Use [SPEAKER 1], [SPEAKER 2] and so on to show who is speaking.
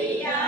[SPEAKER 1] Maria.